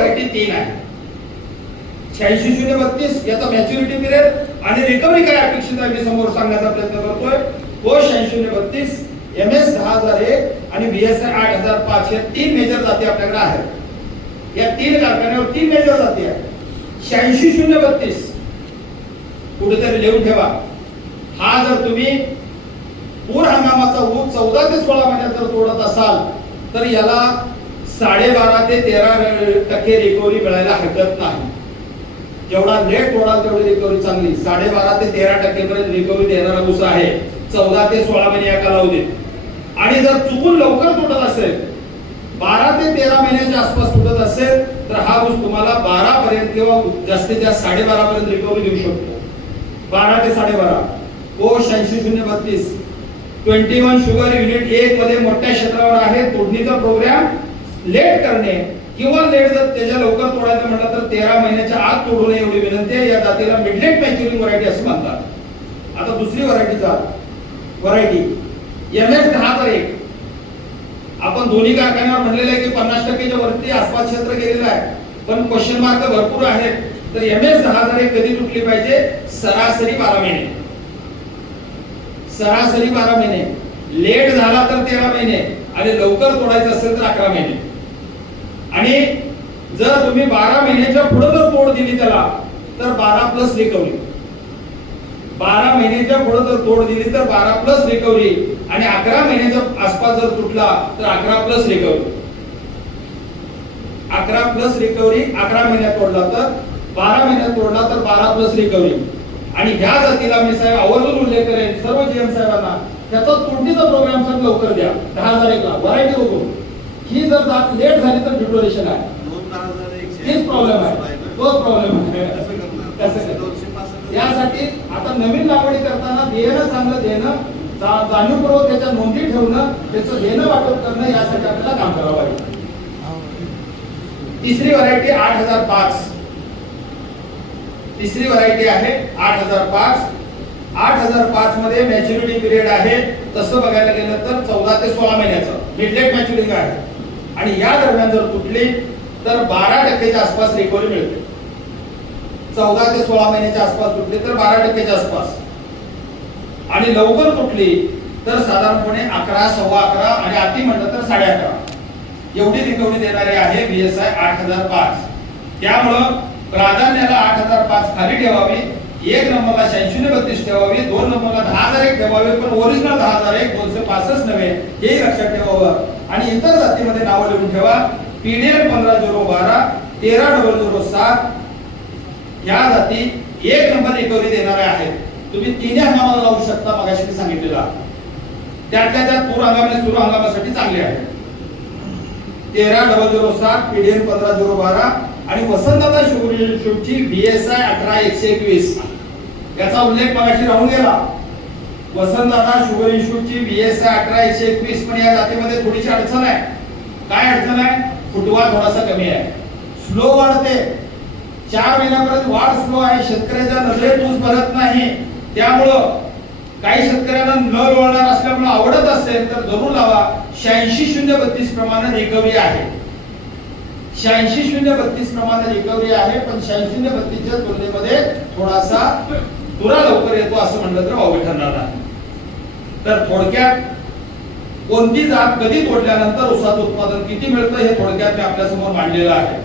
Variety 3 आहे. 86-032 याचा maturity period आणि रिकव्हरी काय अपेक्षित आहे मी समोर सांगण्याचा प्रयत्न करतोय. कोष 86-032, MS 10001 आणि BSI 8005 या 3 मेजर जाती आपल्याकडे आहेत. या 3 कारखान्यावर 3 मेजर जाती आहेत. 86-032 कुठेतरी लिहून ठेवा. हा जर तुम्ही पूर हंगामाचा ऊस 14 ते 16 महिन्यात जर तोडत असाल तर याला 12.5 ते 13% रिकव्हरी मिळायला हरकत नाही. जेवढा लेट तोडाल तेवढी रिकव्हरी चांगली. 12.5 ते 13% पर्यंत रिकव्हरी देणारा ऊस आहे 14 ते 16 महिने या कालावधीत. आणि जर चुकून लवकर तोडत असेल 12 ते 13 महिन्याच्या आसपास तोडत असेल तर हा ऊस तुम्हाला 12 पर्यंत किंवा जास्तीत जास्त 12.5 पर्यंत रिकव्हरी देऊ शकतो. 12 ते 12.5. कोष 86-032 21 शुगर युनिट 1 मध्ये मोठ्या क्षेत्रावर आहे. तोडणीचा प्रोग्राम लेट करणे किंवा लेट जर त्याच्या लवकर तोडायचं म्हटलं तर 13 महिन्याच्या आत तोडू नये एवढी विनंती आहे. या जातीला मिडलेट मॅच्युरिंग व्हरायटी असं म्हणतात. आता दुसरी व्हरायटी MS 1001. आपण दोन्ही कारखान्यावर म्हणलेलं आहे की 50%च्या वरती आसपास क्षेत्र गेलेलं आहे, पण क्वेश्चन मार्क भरपूर आहेत. तर MS 1001 कधी तुटली पाहिजे? सरासरी 12 महिने. सरासरी 12 महिने. लेट झाला तर 13 महिने आणि लवकर तोडायचं असेल तर 11 महिने. आणि जर तुम्ही 12 महिन्याच्या पुढे जर तोड दिली त्याला तर 12 प्लस रिकव्हरी. 12 महिन्याच्या पुढे जर तोड दिली तर 12 प्लस रिकव्हरी आणि 11 महिन्याच्या आसपास जर तुटला तर 11 प्लस रिकव्हरी. 11 प्लस रिकव्हरी 11 महिन्यात तोडला तर 12 महिन्यात तोडला तर 12 प्लस रिकव्हरी. आणि ह्या जातीला मी साहेब आवर्जून उल्लेख करेन सर्व जीएम साहेबांना त्याचा तोडणीचा प्रोग्राम सर लवकर द्या. 10,001 ला व्हरायटी बघून ही जर जात लेट झाली तर ड्युरेशन आहे. हेच प्रॉब्लेम आहे. तोच प्रॉब्लेम आहे. यासाठी आता नवीन लागवडी करताना देणं चांगलं देणं जाणीवपूर्वक त्याच्या नोंदी ठेवणं त्याचं देणं वाटप करणं यासाठी आपल्याला काम करावं लागेल. तिसरी व्हरायटी 8005. तिसरी व्हरायटी आहे 8005. 8005 मध्ये मॅच्युरिटी पिरियड आहे तसं बघायला गेलं तर 14 ते 16 महिन्याचं मिडलेट मॅच्युरिंग आहे. आणि या दरम्यान जर तुटली तर 12% आसपास रिकव्हरी मिळते. 14 ते 16 महिन्याच्या आसपास तुटली तर 12% आसपास. आणि लवकर तुटली तर साधारणपणे 11, 11.25 आणि अति म्हटलं तर 11.5 एवढी रिकव्हरी देणारी आहे BSI 8005. त्यामुळं प्राधान्याला 8005 खाली ठेवावी. 1 नंबरला 86-032 ठेवावी. 2 नंबरला 10,001 ठेवावी. पण ओरिजिनल 10,001 265 नव्हे हे लक्षात ठेवावं. आणि इतर जातीमध्ये नावं लिहून ठेवा. PDL 15/012, 13/007 या जाती 1 नंबर रिकव्हरी देणाऱ्या आहेत. तुम्ही 3 हंगामाला लावू शकता. मगाशी सांगितलेला त्यातल्या त्यात पूर हंगाम सुरू हंगामासाठी चांगले आहे. 13/007 PDL 15/012 आणि वसंतदादा शुभची BSI 18-121 याचा उल्लेख मगाशी राहून गेला. वसंतदादा शुगर इन्स्टिट्यूटची BSI 18-121 पण या जातीमध्ये थोडीशी अडचण आहे. काय अडचण आहे? फुटवा थोडासा कमी आहे. स्लो वाढते. 4 महिन्यापर्यंत वाढ स्लो आहे. शेतकऱ्याच्या नजरेत ऊस भरत नाही. त्यामुळं काही शेतकऱ्यांना न लोळणार असल्यामुळे आवडत असेल तर जरूर लावा. 86-032 प्रमाणे रिकव्हरी आहे. 86-032 प्रमाणे रिकव्हरी आहे. पण 86-032 च्या तुलनेमध्ये थोडासा तुरा लवकर येतो असं म्हणलं तर वावगे ठरणार नाही. तर थोडक्यात कोणती जात कधी तोडल्यानंतर ऊसाचं उत्पादन किती मिळतं हे थोडक्यात मी आपल्या समोर मांडलेलं आहे.